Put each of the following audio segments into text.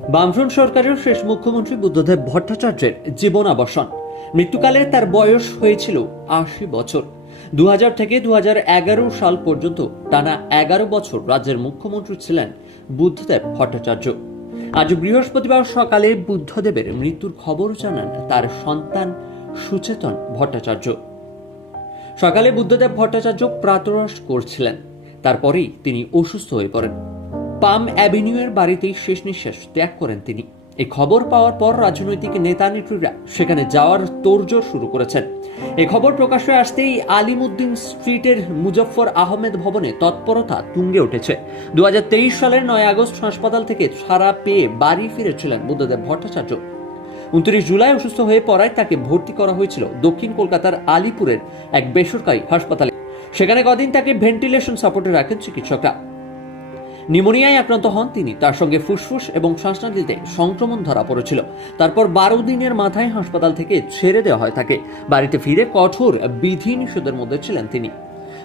বামফ্রন্ট সরকারের শেষ মুখ্যমন্ত্রী বুদ্ধদেব ভট্টাচার্যের জীবনাবসান। মৃত্যুকালে তার বয়স হয়েছিল আশি বছর। দু হাজার থেকে দু হাজার এগারো সাল পর্যন্ত টানা এগারো বছর রাজ্যের মুখ্যমন্ত্রী ছিলেন বুদ্ধদেব ভট্টাচার্য। আজ বৃহস্পতিবার সকালে বুদ্ধদেবের মৃত্যুর খবর জানান তার সন্তান সুচেতন ভট্টাচার্য। সকালে বুদ্ধদেব ভট্টাচার্য প্রাতরাশ করছিলেন। তারপরেই তিনি অসুস্থ হয়ে পড়েন। পাম অ্যাভিনিউয়ের বাড়িতেই শেষ নিঃশ্বাস ত্যাগ করেন তিনি। এই খবর পাওয়ার পর রাজনৈতিক নেতা নেত্রীরা সেখানে যাওয়ার তোড়জোড় শুরু করেছেন। এ খবর প্রকাশ্যে আসতেই আলিমুদ্দিন স্ট্রিটের মুজফফর আহমেদ ভবনে তৎপরতা তুঙ্গে উঠেছে। দুহাজার তেইশ সালের নয় আগস্ট হাসপাতাল থেকে ছাড়া পেয়ে বাড়ি ফিরেছিলেন বুদ্ধদেব ভট্টাচার্য। উনত্রিশ জুলাই অসুস্থ হয়ে পড়ায় তাকে ভর্তি করা হয়েছিল দক্ষিণ কলকাতার আলিপুরের এক বেসরকারি হাসপাতালে। সেখানে কদিন তাকে ভেন্টিলেশন সাপোর্টে রাখেন চিকিৎসকরা। নিউমোনিয়ায় আক্রান্ত হন তিনি। তার সঙ্গে ফুসফুস এবং শ্বাসনালীতে সংক্রমণ ধরা পড়েছিল। তারপর বারো দিনের মাথায় হাসপাতাল থেকে ছেড়ে দেওয়া হয় তাকে। বাড়িতে ফিরে কঠোর বিধি নিষেধের মধ্যে ছিলেন তিনি।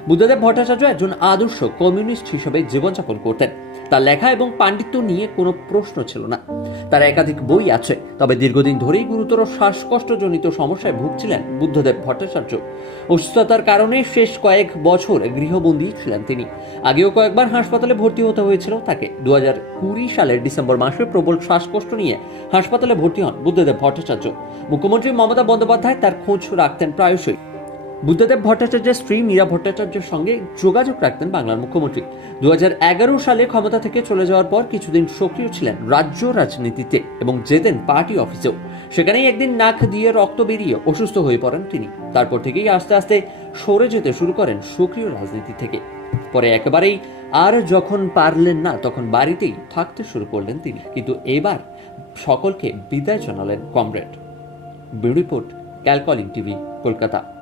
বুদ্ধদেব ভট্টাচার্য একজন আদর্শ কমিউনিস্ট হিসেবে জীবনযাপন করতেন। তার লেখা এবং পাণ্ডিত্য নিয়ে কোনো প্রশ্ন ছিল না। তার একাধিক বই আছে, তবে দীর্ঘদিন ধরেই গুরুতর শ্বাসকষ্টজনিত সমস্যায় ভুগছিলেন বুদ্ধদেব ভট্টাচার্য। অসুস্থতার কারণে শেষ কয়েক বছর গৃহবন্দী ছিলেন তিনি। আগেও কয়েকবার হাসপাতালে ভর্তি হতে হয়েছিল তাকে। দু কুড়ি সালের ডিসেম্বর মাসে প্রবল শ্বাসকষ্ট নিয়ে হাসপাতালে ভর্তি হন বুদ্ধদেব ভট্টাচার্য। মুখ্যমন্ত্রী মমতা বন্দ্যোপাধ্যায় তার খোঁজ রাখতেন প্রায়শই। বুদ্ধদেব ভট্টাচার্যের স্ত্রী মীরা ভট্টাচার্যের সঙ্গে যোগাযোগ রাখতেন বাংলার মুখ্যমন্ত্রী। দু সালে ক্ষমতা থেকে চলে যাওয়ার পর কিছুদিন সক্রিয় ছিলেন রাজ্য রাজনীতিতে এবং যেতেন পার্টি অফিসেও। সেখানেই একদিন নাক দিয়ে রক্ত বেরিয়ে অসুস্থ হয়ে পড়েন তিনি। তারপর থেকেই আস্তে আস্তে সরে যেতে শুরু করেন সক্রিয় রাজনীতি থেকে। পরে একেবারেই আর যখন পারলেন না, তখন বাড়িতেই থাকতে শুরু করলেন তিনি। কিন্তু এবার সকলকে বিদায় জানালেন কমরেড। ব্যুরো রিপোর্ট, ক্যালকলিং টিভি, কলকাতা।